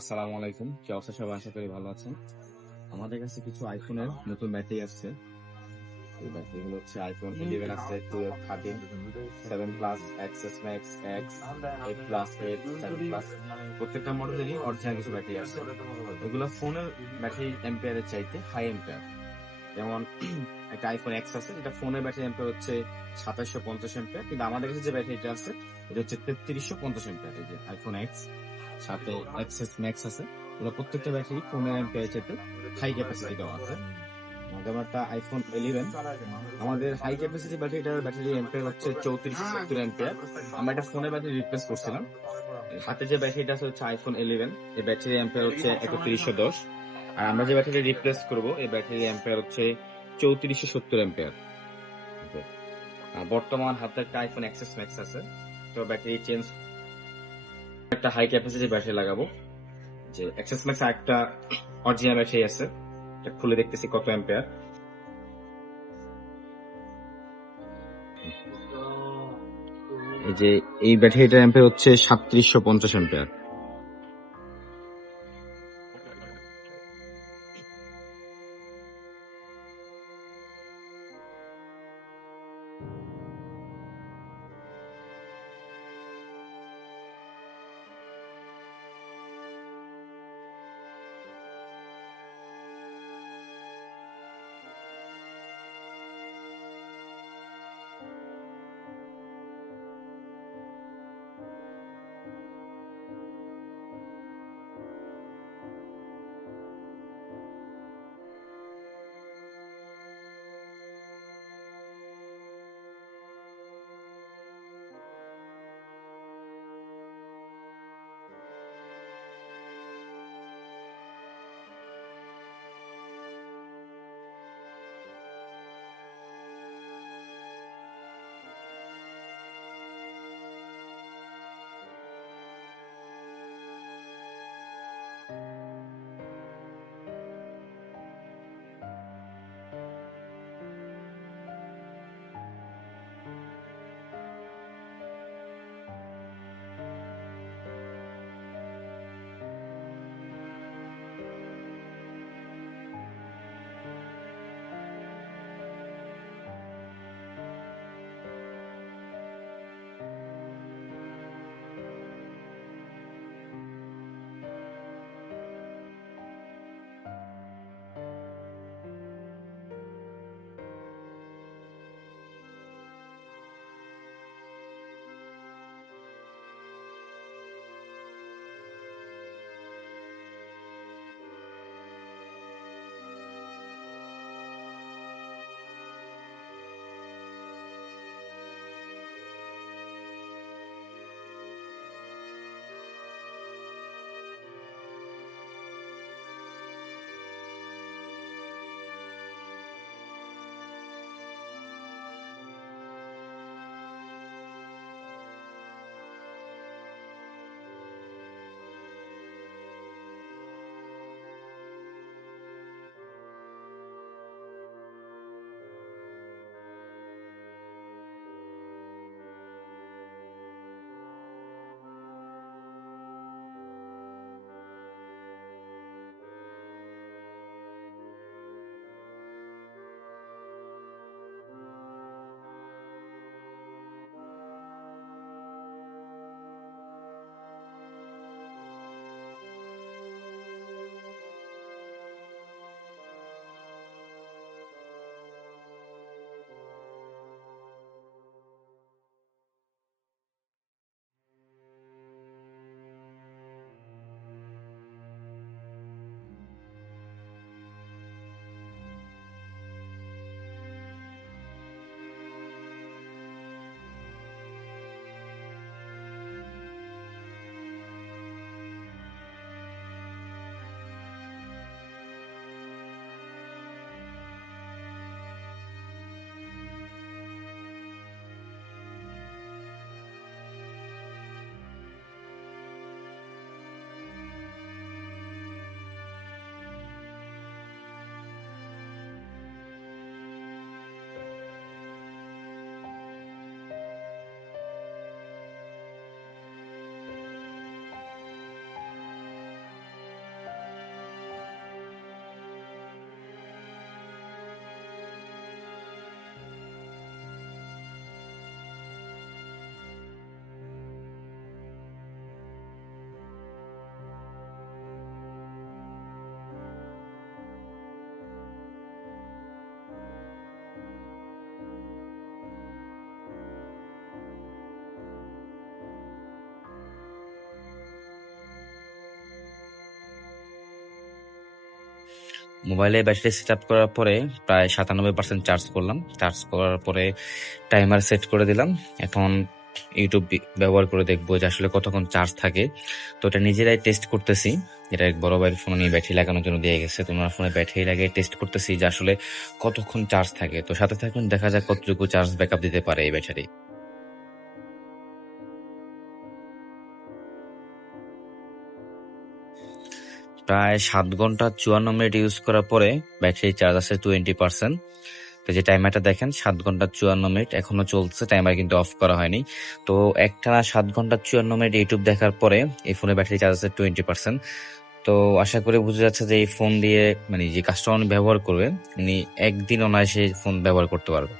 আসসালামু আলাইকুম, কি অবস্থা? সবাই আশা করি ভালো আছেন। আমাদের কাছে কিছু আইফোনের নতুন ব্যাটারি আসছে। এই ব্যাটারিগুলো হচ্ছে আইফোন 11 আছে, 12, 13, 7 plus, XS max, x, 8 plus, 8, 7 plus. প্রত্যেকটা মডেলেরই অরিজিনাল কিছু ব্যাটারি আছে। এগুলো ফোনের ব্যাটারি এম্পিয়ারের চাইতে হাই এম্পিয়ার। যেমন একটা আইফোন এক্স আছে, যেটা ফোনের ব্যাটারি এম্পিয়ার হচ্ছে 2750 এম্পিয়ার, কিন্তু আমাদের কাছে যে ব্যাটারিটা আছে এটা হচ্ছে 3350 এম্পিয়ার। এই যে আইফোন এক্স, সাথে এক্সএস ম্যাক্স আছে, ওগুলো প্রত্যেকটা ব্যাটারি ফোনের এম্পিয়ার চাইতে হাই ক্যাপাসিটি দেওয়া আছে। যেমন একটা আইফোন 11, আমাদের হাই ক্যাপাসিটি ব্যাটারিটার ব্যাটারি এম্পিয়ার হচ্ছে 3470 এম্পিয়ার। আমরা একটা ফোনের ব্যাটারি রিপ্লেস করছিলাম। হাতে যে ব্যাটারিটা আছে হচ্ছে আইফোন 11, এই ব্যাটারি এম্পিয়ার হচ্ছে 3110। আর আমরা যে ব্যাটারি রিপ্লেস করব এই ব্যাটারি এম্পিয়ার হচ্ছে 3470 এম্পিয়ার। বর্তমান হাতে একটা আইফোন এক্সএস ম্যাক্স আছে, তো ব্যাটারি চেঞ্জ, একটা হাই ক্যাপাসিটি ব্যাটারি লাগাবো। যে এক্সএস ম্যাক্স একটা অরিজিনাল ব্যাটারি আছে, এটা খুলে দেখতেছি কত এম্পিয়ার। এই যে এই ব্যাটারিটার এম্পিয়ার হচ্ছে 3750 এম্পিয়ার। মোবাইলে ব্যাটারি সেট আপ করার পরে প্রায় 97% চার্জ করলাম। চার্জ করার পরে টাইমার সেট করে দিলাম। এখন ইউটিউব ব্যবহার করে দেখবো যে আসলে কতক্ষণ চার্জ থাকে। তো এটা নিজেরাই টেস্ট করতেছি। এটা এক বড় ভাইয়ের ফোনে নিয়ে ব্যাটারি লাগানোর জন্য দিয়ে গেছে। তোমার ফোনে ব্যাটারি লাগিয়ে টেস্ট করতেছি যে আসলে কতক্ষণ চার্জ থাকে। তো সাথে থাকুন, দেখা যাক কতটুকু চার্জ ব্যাকআপ দিতে পারে এই ব্যাটারি। প্রায় 7 ঘন্টা 54 মিনিট ইউজ করার পরে ব্যাটারি চার্জ আছে 20%। তো যে টাইমারটা দেখেন 7 ঘন্টা 54 মিনিট এখনো চলছে, টাইমার কিন্তু অফ করা হয়নি। তো একটানা 7 ঘন্টা 54 মিনিট ইউটিউব দেখার পরে এই ফোনে ব্যাটারি চার্জ আছে 20%। তো আশা করে বোঝা যাচ্ছে যে এই ফোন দিয়ে মানে যে কাস্টমার ব্যবহার করবে উনি একদিন অনায়াসে ফোন ব্যবহার করতে পারবে।